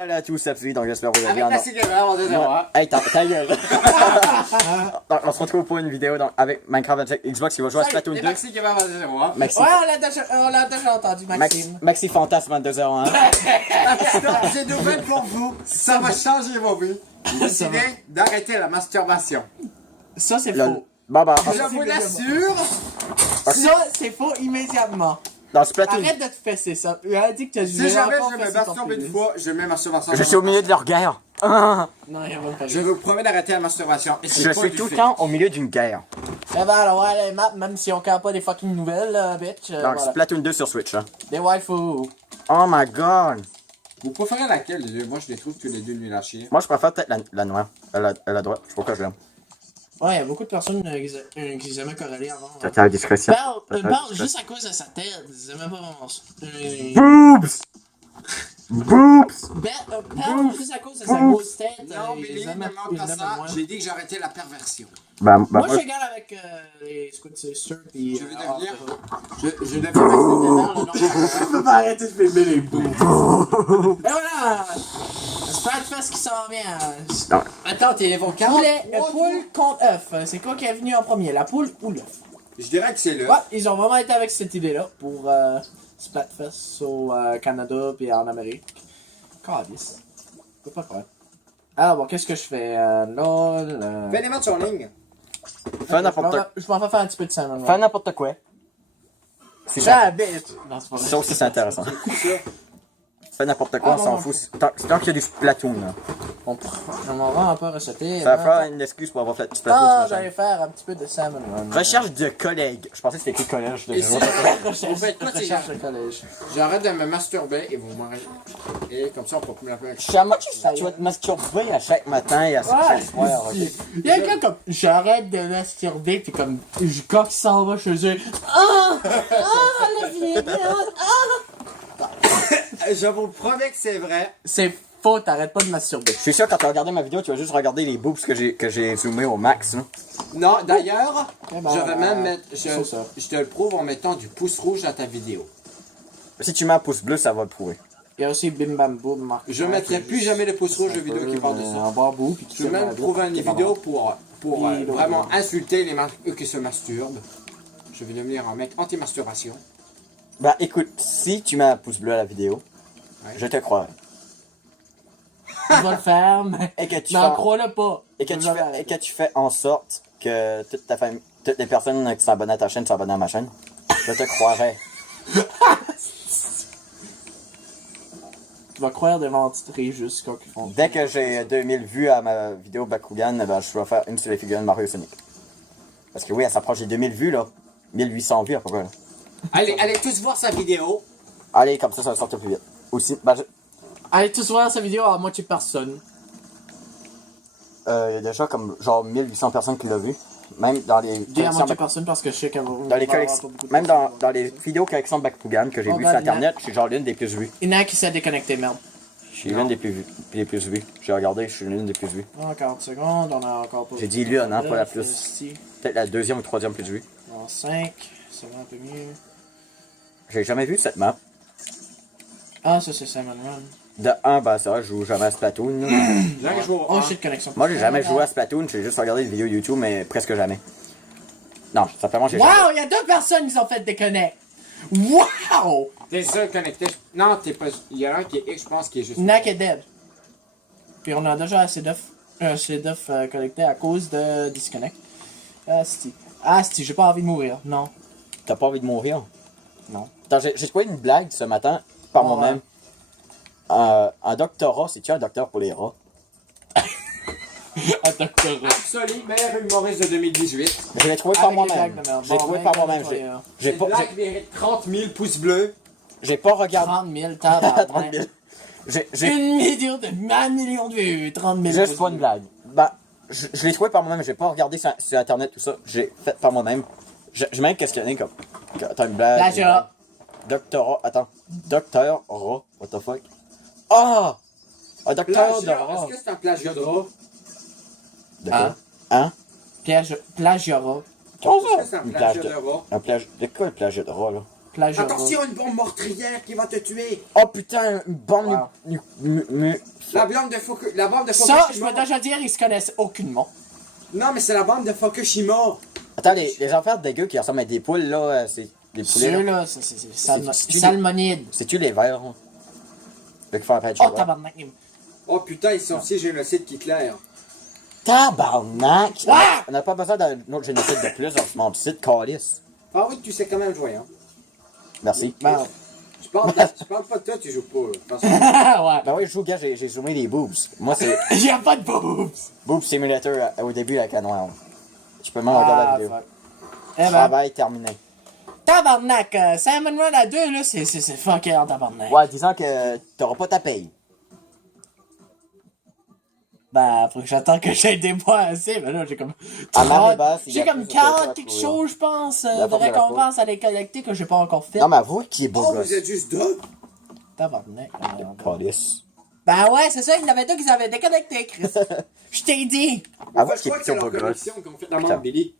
Salut à tous, c'est donc j'espère que vous allez Avec bien. la cigarette, on désolé. Hey, ta gueule! Donc, on se retrouve pour une vidéo donc, avec Minecraft avec Xbox qui va jouer à Splatoon 2. Maxi qui va désolé. Maxi, Ouais, on l'a déjà entendu, Maxime. Maxi Fantasme 2201. J'ai de nouvelles pour vous. Ça va changer vos vies. J'ai décidé d'arrêter la masturbation. Ça, c'est Lol. faux. Bon, bah, Je vous l'assure. Ça, c'est faux immédiatement. dans Splatoon. Arrête de te fesser, ça. Il a dit que tu Si jamais je me masturbe une fois, je mets masturbation. Je suis au milieu de leur guerre. Non, il y a même pas Je vous promets d'arrêter la masturbation. Et c'est Je pas suis du tout le fait. temps au milieu d'une guerre. Eh ben, alors, ouais, les maps, même si on ne pas des fucking nouvelles, bitch. Donc, Voilà. Splatoon 2 sur Switch. Hein. Des waifus. Oh my god! Vous préférez laquelle les deux? Moi, je les trouve tous les deux nuls à chier. Moi, je préfère peut-être la noire. La droite. Je sais pas pourquoi je l'aime. Ouais, il y a beaucoup de personnes qui les aimaient corréler avant. T'as la discrétion. Parle juste à cause de sa tête. Ils aimaient pas vraiment ça. Boobs! Boobs! Parle juste à cause de sa grosse tête. Non, ils Billy, ne aimaient demande pas ça. moins. J'ai dit que j'arrêtais la perversion. Bah, Moi, je regarde avec les Squid Sisters pis. Je veux devenir. Je Je deviens. peux pas arrêter de filmer les bouts. Et voilà! Splatfest qui s'en vient. Non. Attends, t'es niveau 40? Poule contre œuf. C'est quoi qui est venu en premier, la poule ou l'œuf? Je dirais que c'est le. Ouais, ils ont vraiment été avec cette idée-là pour Splatfest au Canada puis en Amérique. Calice. Pas de problème. Alors bon, qu'est-ce que je fais? LOL. Fais des matchs en ligne. Fais n'importe Je m'en fais faire un petit peu de Salmon. Fais n'importe quoi. C'est ça. J'habite! Non, c'est pas vrai. Ça aussi, c'est intéressant. Fais n'importe quoi, on s'en fout. Tant qu'il y a du Splatoon, là. Je m'en vais un peu resetter. Ça va faire une excuse pour avoir fait du Splatoon. Ah, ce matin. j'allais faire un petit peu de Salmon Run. Recherche de collègues. Je pensais que c'était écrit collège. Et c'est- Recherche, Vous faites quoi, ces recherche gars? de collège. J'arrête de me masturber et vous m'arrêtez. Et comme ça, on peut plus l'appeler. Chama, tu vas te masturber à chaque matin et à chaque soir. Ok? Il y a quelqu'un comme j'arrête de masturber pis comme quand il s'en va chez eux. Ah! Ah! La vie est belle! Je vous promets que c'est vrai. C'est faux, t'arrêtes pas de masturber. Je suis sûr que quand tu vas regarder ma vidéo, tu vas juste regarder les boobs que j'ai zoomé au max. Là. Non, d'ailleurs, Eh ben, je vais même mettre. c'est ça. Je te le prouve en mettant du pouce rouge dans ta vidéo. Si tu mets un pouce bleu, ça va le prouver. Il y a aussi Bim Bam Boom, Marc. Je mettrai plus jamais le pouce rouge de vidéo qui parle de ça. En barbou, puis qui Je vais même trouver une vidéo pour Oui, vraiment insulter eux qui se masturbent. Je vais devenir un mec anti-masturbation. Bah écoute, si tu mets un pouce bleu à la vidéo, Ouais. je te crois. Tu vas le faire, mais. Et que tu N'en fais, crois-le pas. et que tu fais en sorte que toute ta famille, toutes les personnes qui sont abonnées à ta chaîne sont abonnées à ma chaîne, je te croirais. Tu vas croire des menteries juste quand ils font. Dès que j'ai 2000 vues à ma vidéo Bakugan, ben, je vais faire une sur les figurines Mario et Sonic. Parce que oui, elle s'approche des 2000 vues là. 1800 vues à peu près là. Allez tous voir sa vidéo. Allez, comme ça va sortir plus vite. Aussi, ben, Allez tous voir sa vidéo à moitié personne. il y a déjà comme genre 1800 personnes qui l'ont vu. Même dans les Dis à collections moitié personne parce que je sais qu'elle va. dans les collections, même dans les vidéos collections Bakugan que j'ai Oh, vues ben, sur internet, je suis genre l'une des plus vues. Il y en a qui s'est déconnecté, merde. Je suis l'une des plus vues. J'ai regardé, je suis l'une des plus vues. En 40 secondes, on a encore pas. J'ai dit l'une, hein, pas la plus. Si. Peut-être la deuxième ou troisième plus vue. En 5, ça va un peu mieux. J'ai jamais vu cette map. Ah, ça c'est Salmon Run. De 1, ben ça, je joue jamais à Splatoon. là. Là, je vois. Oh shit, connexion. Moi, j'ai jamais joué à Splatoon, j'ai juste regardé des vidéos YouTube, mais presque jamais. Non, simplement, j'ai jamais. Wow, il y a deux personnes qui ont fait déconnect. Wow! T'es seul connecté. Non, t'es pas. Il y a un qui est X, je pense, qui est juste. Nak est dead. Puis on a déjà assez d'œufs collectés à cause de disconnect. Asti, j'ai pas envie de mourir. Non. T'as pas envie de mourir? Non. Attends, j'ai trouvé une blague ce matin, par Oh, moi-même. Un doctorat, c'est-tu un docteur pour les rats? Un doctorat. Absolu, meilleur humoriste de 2018. Je l'ai trouvé par Avec les moi-même. blagues de merde. J'ai Bon, trouvé ben, par moi-même. nettoyeur. J'ai Cette pas, blague mérite 30 000 pouces bleus. j'ai pas regardé. 30 000 30 tabarnak. 000. J'ai 1 million de vues. 30 000. juste pas une blague. Bah, je l'ai trouvé par moi-même, j'ai pas regardé sur internet tout ça. J'ai fait par moi-même. Je m'ai questionné comme. Attends, une blague. Plagiat. Doctorat, attends. Docteur rat, what the fuck? Ah! Un docteur de Plagiat. rat. Est-ce que c'est un plagiat de rat? De quoi? Hein? Hein? Plagiarat. Comment Est-ce que c'est ça? un Une plagiat plage de de. rat? Un plage. De quoi un plagiat de rat là? plage Attention, une bombe meurtrière qui va te tuer. Oh putain, une bombe Wow. La bombe de Fukushima. Ça, je peux déjà dire, ils se connaissent aucunement. Non, mais c'est la bombe de Fukushima. Attends, les affaires dégueu qui ressemblent à des poules, là, c'est des poulets, là. Ceux-là, c'est C'est- salmonide. C'est-tu les verts, hein? Fait qu'il faut un patch Oh, de verre. tabarnak. Oh putain, ils sont si génocide qu'Hitler. Tabarnak! Ouais! On n'a pas besoin d'un autre génocide de plus dans ce monde site, calice. Ah oui, tu sais quand même jouer, hein. Merci. Bon. Je parle pas de toi, tu joues pas, là. Parce que- Ouais. Ben oui, je joue, gars, j'ai zoomé les boobs. Moi, c'est Il y a pas de boobs. Boob Simulator au début avec la noire. Je peux même regarder la vidéo. fuck. Eh ben, Travail terminé. tabarnak. Salmon Run à 2, là, c'est fucké en tabarnak. Ouais, disons que t'auras pas ta paye. Ben, faut que j'attends que j'aie des points assez, mais là, j'ai comme... À marée basse, il y J'ai a comme plus de choses 40 à quelque trouver. chose, je pense, La de forme de la récompenses à les collecter que j'ai pas encore fait. Non, mais avoue qu'il est beau Oh, gosse. vous êtes juste deux? Tabarnak. Calice. Ben ouais, c'est ça, il y en avait deux qu'ils avaient déconnecté, Chris. Je t'ai dit. Avoue En fait, je qu'il crois est que c'est plutôt leur beau gosse. connexion qu'on fait la mort, Billy.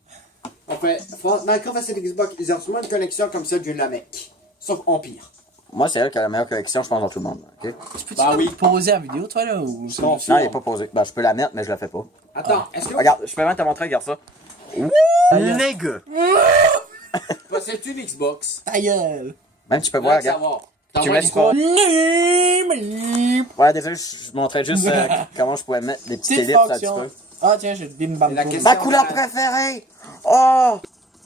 En fait, Minecraft et Xbox, ils ont souvent une connexion comme ça d'une Namek. Sauf Empire. Moi, c'est elle qui a la meilleure collection, je pense, dans tout le monde. Ok? Peux-tu Bah oui. poser la vidéo, toi, là, ou... Non, Non, il est pas posé. Ben, je peux la mettre, mais je la fais pas. Attends, est-ce que Regarde, je peux même te montrer, regarde ça. Les gars! vous possèdez une Xbox? Ta gueule. Même tu peux voir, regarde. Tu mets pas. Ouais, désolé, je montrais juste comment je pouvais mettre des petites Petite ellipses un petit fonction. peu. Ah, tiens, j'ai le bim bam La boum. question- Ma couleur préférée! Oh!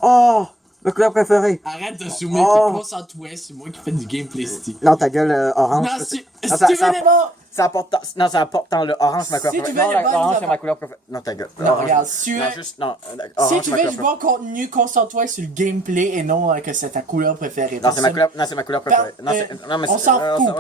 Oh! Ma couleur préférée! Arrête de zoomer, Oh. t'es concentré, c'est moi qui fais du gameplay, Steve. Non, ta gueule orange. Non, si Non, tu veux des bons... ça apporte non, ça apporte dans le orange, c'est ma couleur Si tu préférée. veux Non, les bonnes l'orange, c'est affaires- ma couleur préférée. Non, ta gueule. Non, Orange. regarde, si tu Non, veux- juste, non. Si Orange, tu c'est ma veux couleur du bon contenu, concentre-toi sur le gameplay et non que c'est ta couleur préférée. Non, c'est ma Personne- couleur, non, c'est ma couleur préférée. Non, non, mais on s'en fout.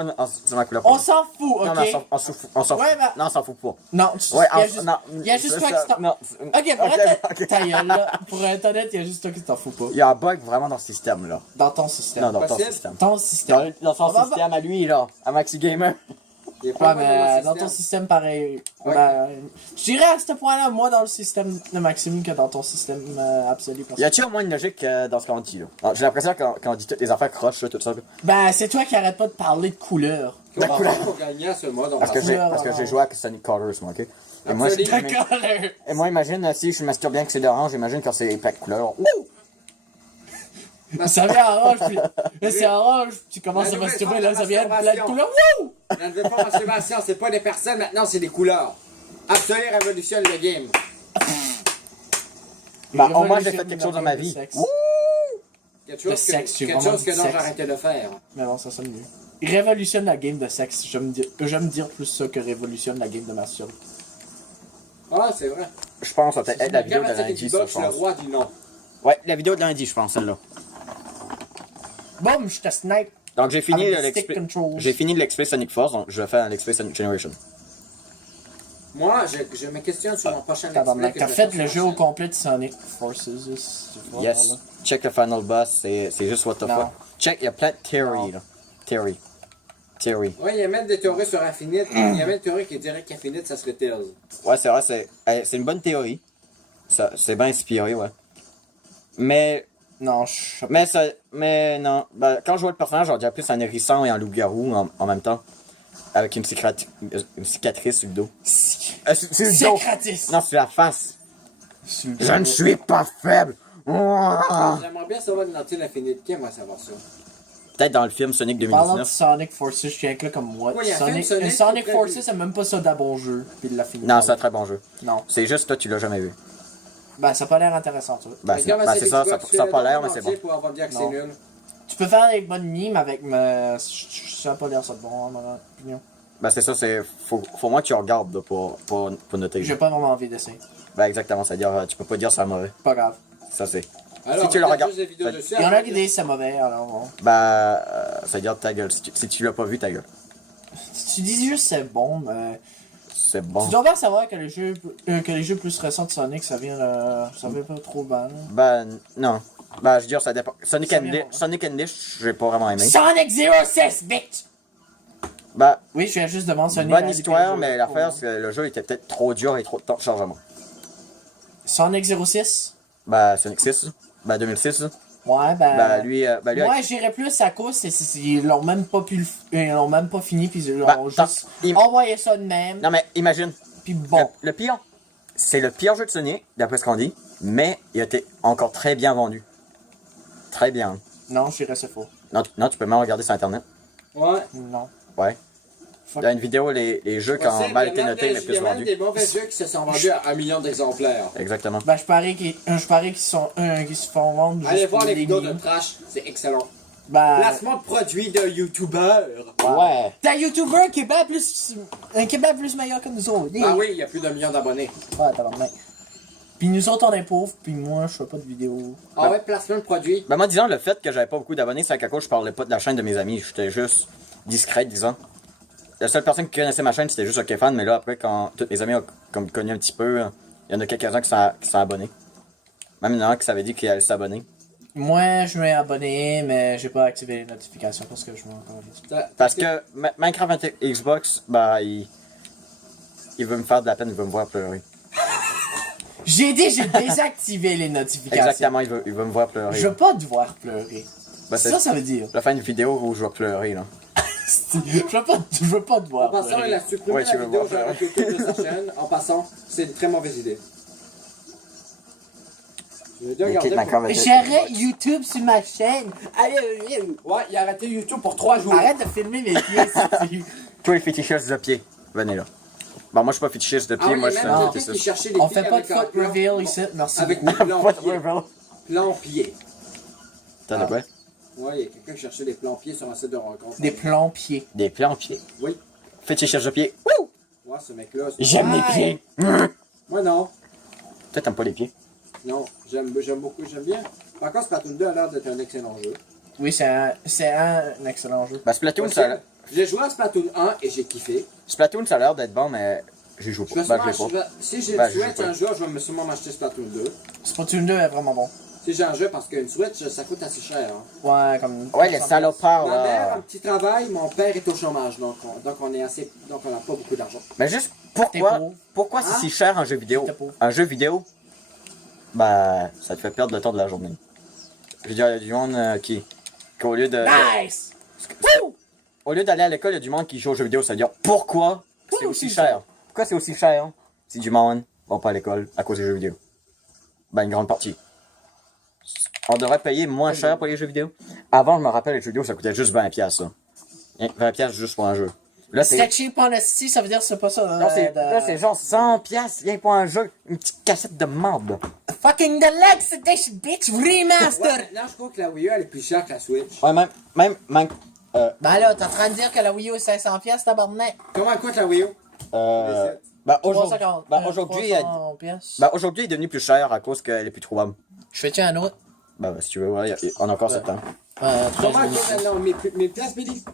C'est ma couleur On préférée. s'en fout, ok? Non, mais on s'en fout. Ouais, bah- Non, on s'en fout pas. Non, Ouais, il y a juste, non, il y a juste c'est toi ça, qui t'en... non, Ok, pour être ok. ta gueule, là. Pour être honnête, il y a juste toi qui t'en fous pas. Il y a un bug vraiment dans ce système, là. Dans ton système. Non, dans ton Possible. système. Ton système. Dans son Bah, bah. système à lui, là. À Maxi Gamer. Il est Ouais, pas mais dans dans ton système, pareil. Ouais. Ben, je dirais à ce point-là, moi, dans le système de Maxime que dans ton système absolu. Parce Y a-tu au moins une logique dans ce qu'on dit, là? Alors, j'ai l'impression que quand on dit toutes les affaires croches, là, tout ça, là. Ben, c'est toi qui arrête pas de parler de couleur. La couleur. Pour gagner à ce mode, on Parce que va- couleur j'ai orange. joué avec Sonic Colors, moi, ok? Et moi, Absolument. mais- Couleur. et moi, imagine, si je masturbe bien que c'est d'orange, imagine quand c'est plaque couleur. Wouh! Ça vient orange, puis là, c'est orange, tu commences La à nouvelle masturber, forme là, de ça vient de plein de masturbation. couleurs. Wouh! La nouvelle forme de masturbation, c'est pas des personnes, maintenant c'est des couleurs. Absolu révolutionne le game. Bah, au moins, j'ai fait quelque chose dans ma vie. Sexe. Wouh! Quelque Le chose que, sexe, j'ai quelque vraiment chose que dit non, j'ai sexe. arrêté de faire. Mais bon, ça sonne mieux. Il révolutionne la game de sexe. J'aime dire plus ça que révolutionne la game de masturbe. Ah, c'est vrai. Je pense, ça va peut-être être la vidéo Comment de c'est lundi, ça, Xbox, je le pense. roi du nom. Ouais, la vidéo de lundi, je pense, celle-là. Boum, je te snipe. Donc, j'ai fini Avec des stick controls. J'ai fini l'XP Sonic Force, donc je vais faire un XP Sonic Generation. Moi, je me questionne sur mon prochain Tabarnak, extrait t'as que je fait vais le faire jeu sur au la complet de Sonic Forces. c'est fort, Yes. là. Check le final boss, c'est juste what the Non. fuck. Check, il y a plein de theory, Non. là. Theory. Theory. chaîne. Ouais, il y a même des théories sur Infinite. Il y a même une théorie qui dirait qu'Infinite, ça serait Tails. Ouais, c'est vrai, c'est une bonne théorie. Ça, c'est bien inspiré, ouais. Mais Non, je Mais non, ben, quand je vois le personnage, on dirait plus un hérisson et un loup-garou en même temps. Avec une cicatrice sur le dos. C'est le dos. Socratis. Non, c'est la face. Je ne suis pas faible. J'aimerais bien savoir l'identité d'Infinite. Qui aimerait savoir ça? Peut-être dans le film Sonic Parlant de 2019. Sonic Forces, je suis un gars comme moi. Ouais, il y a un Sonic, film Sonic Sonic qui est Forces, prévu. c'est même pas ça d'un bon jeu. Puis il l'a fini. Non, c'est un très bon jeu. Non. C'est juste toi, tu l'as jamais vu. Ben, ça a pas l'air intéressant, ça. Ben, c'est ben, c'est ça, ça a pas l'air, mais c'est bon. Pour avoir dit que c'est Non. nul. Tu peux faire des bonnes mimes avec, mais ça a pas l'air ça de bon, à mon opinion. Ben, c'est ça, c'est. Faut moins que tu regardes là, pour noter. J'ai pas vraiment envie d'essayer. Ben, exactement, c'est-à-dire, tu peux pas dire c'est mauvais. Pas grave. Ça, c'est. Alors, Si tu le on fait regardes- juste des vidéos dessus, Il y en a après, qui disent c'est mauvais, alors bon. Ben, c'est-à-dire ta gueule. Si tu l'as pas vu, ta gueule. Si tu dis juste c'est bon, mais. C'est bon. Tu dois bien savoir que les jeux plus récents de Sonic, ça vient pas trop mal. Ben, non. Ben, je veux dire, ça dépend. Sonic Ça and vient Dish, bon. Sonic and Dish, j'ai pas vraiment aimé. Sonic 06, bitch! Ben, Oui, je viens juste de mentionner. bonne un des histoire, pires mais jeux l'affaire, pour c'est que le jeu était peut-être trop dur et trop de temps de chargement. Sonic 06? Ben, Sonic 6, ben 2006, là. Ouais, lui, moi, j'irais plus à cause, ils l'ont même pas ils l'ont même pas fini, puis ils Ben, l'ont juste envoyé ça de même. Non, mais imagine, Puis bon. le pire, c'est le pire jeu de Sony, d'après ce qu'on dit, mais il a été encore très bien vendu. Très bien. Non, j'irais c'est faux. Non, tu peux même regarder sur Internet. Ouais. Non. Ouais. Il y a une vidéo, les jeux qui ont mal été notés, mais Il y plus a même vendus. des mauvais jeux qui se sont vendus à 1 million d'exemplaires. Exactement. Je parie qu'ils se font vendre Allez juste voir pour les des vidéos de millions. trash, c'est excellent. Placement Placement de produits de youtubeurs. Ouais. T'as un YouTuber qui est bien plus meilleur que nous autres. Ah oui, il y a plus d'un million d'abonnés. Ouais, t'as l'air. Puis nous autres, on est pauvres, puis moi, je fais pas de vidéos. Ah ouais, placement de produits. Ben moi, disons, le fait que j'avais pas beaucoup d'abonnés, c'est qu'à cause je parlais pas de la chaîne de mes amis. J'étais juste discret, disons. La seule personne qui connaissait ma chaîne, c'était juste OkFan, mais là, après, quand tous mes amis ont comme connu un petit peu, il y en a quelques-uns qui sont abonnés. Même il y en a un qui s'avait dit qu'il allait s'abonner. Moi, je m'ai abonné, mais j'ai pas activé les notifications parce que je m'en encore vite. Parce que Minecraft Xbox, bah, il veut me faire de la peine, il veut me voir pleurer. J'ai désactivé les notifications. Exactement, il veut me voir pleurer. Je veux pas devoir pleurer. Bah, Ça veut dire. Je vais faire une vidéo où je vais pleurer, là. Je veux pas En devoir passant, pleurer. il a supprimé Ouais, tu la veux vidéo voir sur ça. YouTube de sa chaîne. En passant, c'est une très mauvaise idée. Je vais déjà Ok, regarder Minecraft pour- J'arrête YouTube sur ma chaîne. Allez, Ouais, il a arrêté YouTube pour 3 jours. arrête de filmer mes pieds. c'est- Tous les fétichistes de pied, venez là. Bon, moi, je suis pas fétichiste de pied, Ah oui, moi, il je y suis a même un quelqu'un qui fétichiste. cherchait les On filles fait pas de avec un foot plan- reveal ici, merci Avec beaucoup. des What plans-pieds. reveal? Plans-pieds. T'as de quoi? Ouais, il y a quelqu'un qui cherchait des plans-pieds sur un site de rencontre. Des plans pieds. Des plans pieds. Oui. Fétichiste de pied. Wouh! Ouais, ce mec-là. c'est- J'aime les Ouais. pieds. Moi, non. Toi, t'aimes pas les pieds? Non, j'aime beaucoup, j'aime bien. Par contre, Splatoon 2 a l'air d'être un excellent jeu. Oui, c'est un excellent jeu. Bah, Splatoon, Possible. J'ai joué à Splatoon 1 et j'ai kiffé. Splatoon, ça a l'air d'être bon, mais j'ai joué Je pas. vais Bah, je sûrement- l'ai pas. Si j'ai Ben, une je sais Switch pas. un jour, je vais sûrement m'acheter Splatoon 2. Splatoon 2 est vraiment bon. Si j'ai un jeu, parce qu'une Switch, ça coûte assez cher. Hein. Ouais, comme. Ouais, les salopards, Ma mère a un là. petit travail, mon père est au chômage, donc on est assez, donc on n'a pas beaucoup d'argent. Mais juste, T'es pauvre. pourquoi c'est Hein? si cher un jeu vidéo? T'es pauvre. Un jeu vidéo, bah, ça te fait perdre le temps de la journée. Je veux dire, il y a du monde qu'au lieu de. Nice! Au lieu d'aller à l'école, il y a du monde qui joue aux jeux vidéo. Ça veut dire pourquoi c'est aussi cher? Pourquoi c'est aussi cher? Si du monde va pas à l'école à cause des jeux vidéo. Ben, une grande partie. On devrait payer moins cher pour les jeux vidéo. Avant, je me rappelle, les jeux vidéo, ça coûtait juste 20$, ça. 20$ juste pour un jeu. Là, c'est. C'était cheap en esti, ça veut dire que c'est pas ça. Là, c'est genre 100$, rien pour un jeu. Une petite cassette de merde. Fucking Deluxe Edition, bitch, remaster! Ouais, maintenant, je crois que la Wii U, elle est plus chère que la Switch. Ouais, même, Ben là, t'es en train de dire que la Wii U est 500$, tabarnak? Comment elle coûte la Wii U? ben, aujourd'hui, 350, ben, aujourd'hui, 300 pièces. ben, aujourd'hui, elle est devenue plus chère à cause qu'elle est plus trouvable. Je fais-tu un autre? Ben, si tu veux, ouais, on a encore 7 ans. 13 Comment elle minutes. coûte maintenant? Mes pièces, Billy?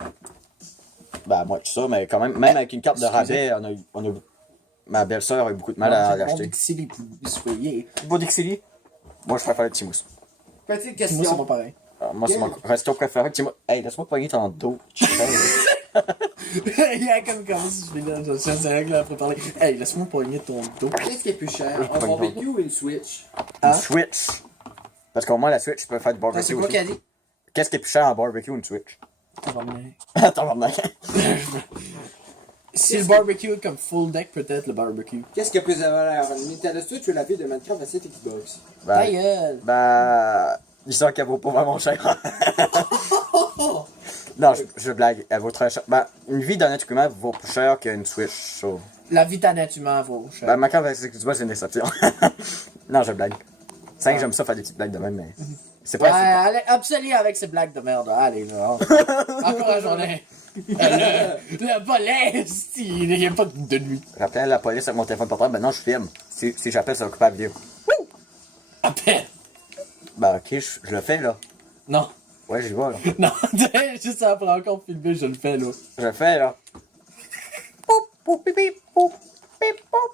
Ben, moi, tout ça, mais quand même avec une carte de rabais, on a ma belle-sœur a eu beaucoup de mal à l'acheter. C'est les plus soyez. Beau Dixili? Moi, je préfère le Timous. Petite Moi, c'est pas question. pareil. Moi, c'est mon resto préféré. Timous. Hey, laisse-moi poigner ton dos. Il y a comme si je fais là, je sais c'est là pour parler. Hey, laisse-moi poigner ton dos. Qu'est-ce qui est plus cher? Un barbecue ou une Switch? Une Switch. Parce qu'au moins, la Switch, tu peux faire du Ah, barbecue c'est quoi aussi. qu'il a dit? Qu'est-ce qui est plus cher en barbecue ou une Switch? Attends, Attends, si le barbecue est comme full deck, peut-être le barbecue. Qu'est-ce qui a plus de valeur? Une Nintendo Switch ou la vie de Minecraft à cette Xbox? Ta gueule! L'histoire qu'elle vaut pas vraiment cher. Non, je blague. Elle vaut très cher. Ben, une vie d'un être humain vaut plus cher qu'une Switch. So. La vie d'un être humain vaut cher. Ben, Minecraft avec Xbox, c'est une exception. Non, je blague. C'est vrai que j'aime ça faire des petites blagues de même, mais. C'est Ouais, pas. allez, absolue avec ces blagues de merde. Allez, là. Encourageons-les. Le volet, il n'y a pas de nuit. J'appelle la police avec mon téléphone portable. Ben non, je filme. Si j'appelle, ça va couper la vidéo. À peine. Ben, ok, je le fais, là. Non. Ouais, j'y vais, là. Non, juste après encore filmer, je le fais, là. Je le fais, là. Poup, poup, pip, pip, poup, pip, poup.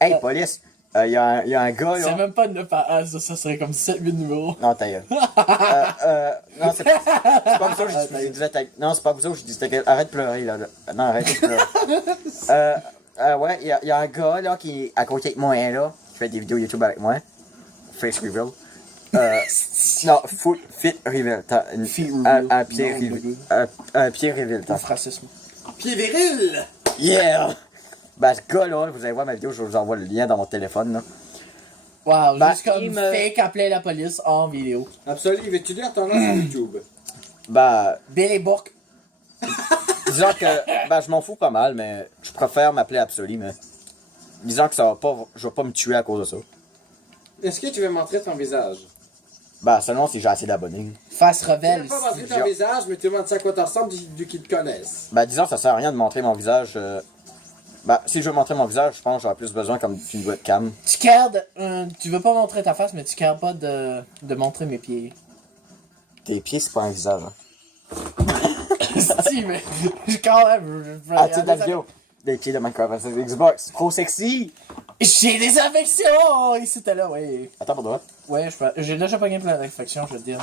Hey, police. Il y a un gars, C'est là. même pas 9 à 1, ça serait comme 7-8 numéros. Non, ta gueule. Non, c'est pas pour ça que je disais ta... Non, c'est pas pour ça que je disais ta gueule. Arrête de pleurer, là. Non, arrête de pleurer. Ouais, il y a un gars, là, qui est à côté de moi, là, qui fait des vidéos YouTube avec moi. Face reveal. Non, foot, fit, reveal. T'as une, Fit un, reveal. un pied Non, reveal. bébé. Un pied reveal. Le racisme. Pied viril! Yeah! Ben, ce gars-là, vous allez voir ma vidéo, je vous envoie le lien dans mon téléphone, là. Wow, Ben, juste comme il me- fake appeler la police en vidéo. Absolument, veux-tu lire ton nom sur YouTube? Ben, Billy Bourque. disons que, ben, je m'en fous pas mal, mais je préfère m'appeler Absolu, mais disons que ça va pas, je vais pas me tuer à cause de ça. Est-ce que tu veux montrer ton visage? Ben, seulement si j'ai assez d'abonnés. Face Tu veux rebelle. pas montrer ton Genre- visage, mais tu demandes ça à quoi tu ressembles du qu'ils te connaissent. Ben, disons, ça sert à rien de montrer mon visage. Ben, si je veux montrer mon visage, je pense que j'aurais plus besoin comme d'une webcam. Tu cares de, tu veux pas montrer ta face, mais tu cares pas de montrer mes pieds. Tes pieds, c'est pas un visage, hein. Si, mais quand même. je veux Ah, tu sais, regarder la vidéo. Des pieds de Minecraft, c'est Xbox. Trop sexy! J'ai des infections! Ici, t'es là, ouais. Attends, pour toi. Ouais, j'ai déjà pas gagné plein d'infections, je veux te dire.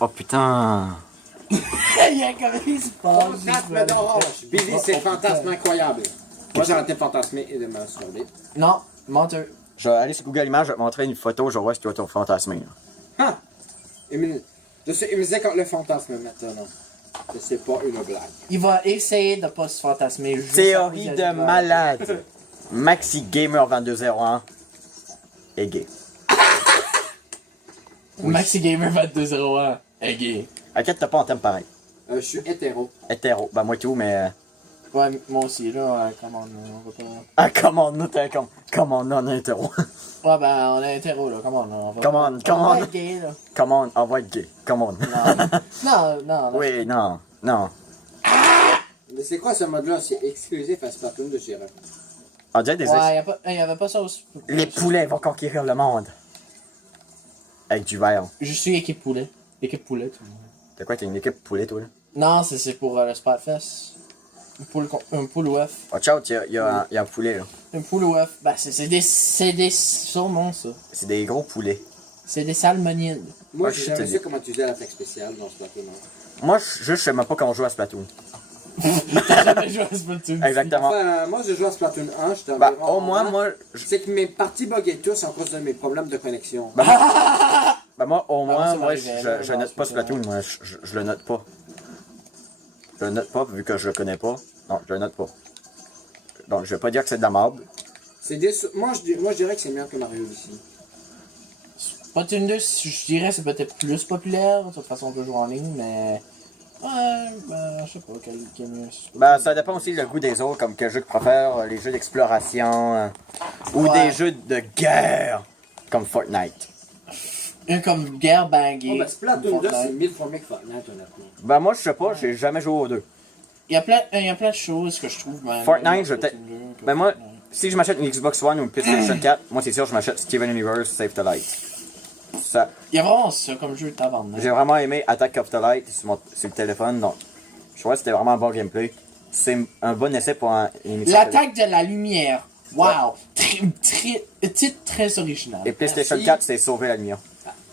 Oh putain! Il y a comme il se passe. Fantasme d'orange. Billy, c'est Oh, fantasme putain. incroyable. Moi, j'ai arrêté de fantasmer et de me sauver. Non, menteur. Je vais aller sur Google Images, je vais te montrer une photo, je vais voir si tu vas te fantasmer. Là. Ah! Je suis immunisé contre le fantasme maintenant. Que c'est pas une blague. Il va essayer de pas se fantasmer. juste Théorie à cause de la- malade! Maxi Gamer 2201 est gay. Maxi Gamer 2201 est gay. Inquiète-toi pas en thème pareil. Je suis hétéro. Hétéro. Ben moi tout, mais. Ouais, moi aussi, là, comment on va pas. Ah, comment on est comment on est hétéro? Ouais, ben, on est hétéro, là, comment on va. Come on, on come va on. être gay, là. Comment on va être gay? Comment Non, non, non. Oui, non, non. Mais c'est quoi ce mode-là? C'est exclusif à Splatoon de Jira. On dirait des Ouais, y avait pas ça aussi. Les poulets vont conquérir le monde. Avec du verre. Je suis équipe poulet. Équipe poulet, tout le monde. T'as quoi, t'es une équipe poulet, toi? Là? Non, c'est pour le Spotfest. Un poule ou œuf. Watch out, il y a un poulet, là. Un poule ou œuf. Ben, c'est des surnoms, ça. C'est des gros poulets. C'est des salmonides. Moi, Ah, j'ai je jamais te su dis. comment utiliser l'attaque spéciale dans Splatoon. Moi, je sais même pas comment jouer à Splatoon. T'as jamais joué à Splatoon? Exactement. Enfin, moi, je joue à Splatoon 1. Je Bah, au moins, moi, C'est que mes parties buguaient tous à cause de mes problèmes de connexion. bah, moi, au moins, ça moi, m'arrivait, là, je dans note pas Splatoon. Splatoon, moi, je le note pas. Je le note pas, vu que je le connais pas. Non, je le note pas. Donc, je vais pas dire que c'est de la merde. Moi, je dirais que c'est meilleur que Mario ici. Splatoon 2, je dirais, c'est peut-être plus populaire. De toute façon, on peut jouer en ligne, mais. Ouais, ben, je sais pas, quel est mieux. Ben, ça dépend aussi le goût des autres, comme quel jeu que préfèrent, les jeux d'exploration, ou Ouais. des jeux de guerre, comme Fortnite. Un comme guerre bangée. Oh, ben, Splatoon 2, c'est Fortnite. 1000 fois mieux que Fortnite, honnêtement. Ben, moi, je sais pas, j'ai jamais joué aux deux. Il y a plein de choses que je trouve, man. Fortnite, je vais peut-être. Splatoon 2, que Ben, moi, Fortnite. si je m'achète une Xbox One ou une PlayStation 4, moi, c'est sûr, je m'achète Steven Universe Save the Light. Ça, Il y a vraiment ça comme jeu de tabarnak. j'ai vraiment aimé Attack of the Light sur le téléphone, donc je crois que c'était vraiment un bon gameplay. C'est un bon essai pour une émission. L'attaque de la lumière. Wow. Titre très original. Et PlayStation Merci. 4, c'est Sauver la lumière.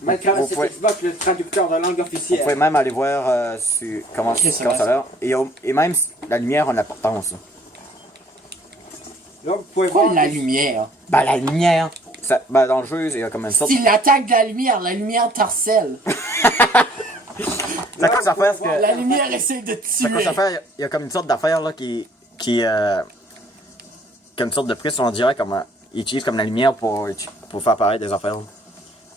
Minecraft, Vous c'est pouvez- Xbox, le traducteur de langue Vous officielle. pouvez même aller voir sur comment, Ok, ça comment va. ça va. Et même la lumière a une importance. Là, vous pouvez Quoi, voir. la lumière? Ben, la lumière! Ça, ben, dans le jeu, il y a comme une sorte. Si l'attaque de la lumière t'harcèle. Ça cause à faire que. La lumière essaie de te Ça cause tuer. à faire, il y a comme une sorte d'affaire là qui comme une sorte de prise, on dirait comme ils utilisent comme la lumière pour faire apparaître des affaires.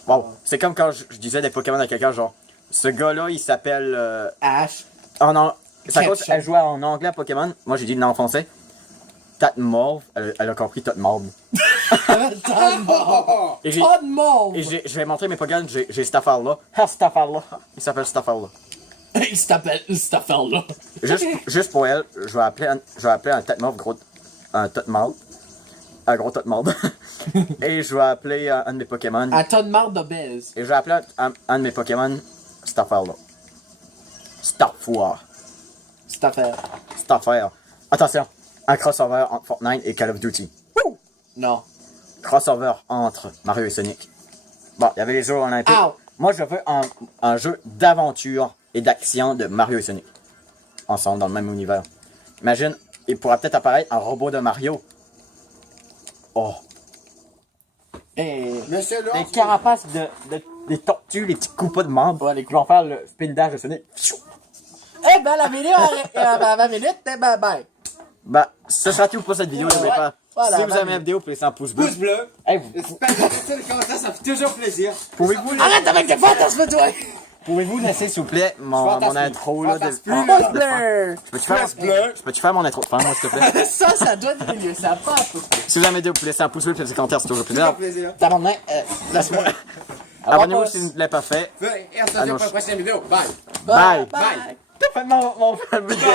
Bon, c'est comme quand je disais des Pokémon à quelqu'un, genre, ce gars-là, il s'appelle. Ash. Oh non, ça cause, Ketchup. elle jouait en anglais à Pokémon. Moi, j'ai dit le nom en français. Tatmauve, elle a compris Tatmauve. Todd Mauve. Et j'ai. Todd Mauve. Et je vais montrer mes Pokémon, j'ai cette affaire-là. Ah, cette affaire-là. Il s'appelle cette affaire-là. Il s'appelle cette affaire-là. Juste pour elle, je vais appeler un Tatmauve un Tatmauve. Un gros Tatmauve. Et je vais appeler un de mes Pokémon. Un Todd Mauve d'obèse. Et je vais appeler un de mes Pokémon cette affaire-là. Cette affaire. Cette affaire. Cette affaire. Attention, un crossover entre Fortnite et Call of Duty. Non. Crossover entre Mario et Sonic. Bon, il y avait les Jeux Olympiques. Ow. Moi, je veux un jeu d'aventure et d'action de Mario et Sonic. Ensemble, dans le même univers. Imagine, il pourra peut-être apparaître un robot de Mario. Oh. Et... Monsieur Les l'ours. carapaces des tortues, les petits coups de membres. Ouais, les qui vont faire le spin dash de Sonic. Eh ben, la vidéo à 20 minutes, eh ben, bye. Bah, ce sera tout pour cette vidéo, n'oubliez pas. Voilà, Si vous aimez la vas-y. vidéo, poussez un pouce bleu. Pouce bleu. Hey, Espère que laisser les commentaires, ça fait toujours plaisir. Arrête avec tes fantasmes, toi! pouvez-vous laisser, s'il vous plaît, mon Fantasme. intro, là, de... Fantasme. Pouce bleu! Peux-tu faire mon intro de fin, moi, s'il te plaît? Ça doit être milieu, ça a pas à peu près. Si vous aimez la vidéo, vous laissez un pouce bleu, puis les commentaires, c'est toujours Toujours plaisir. plaisir. T'as mon main, laisse-moi. Abonnez-vous passe. si vous ne l'avez pas fait. Et on se retrouve pour la prochaine vidéo. Bye. Bye. Bye. T'as fait mon vidéo.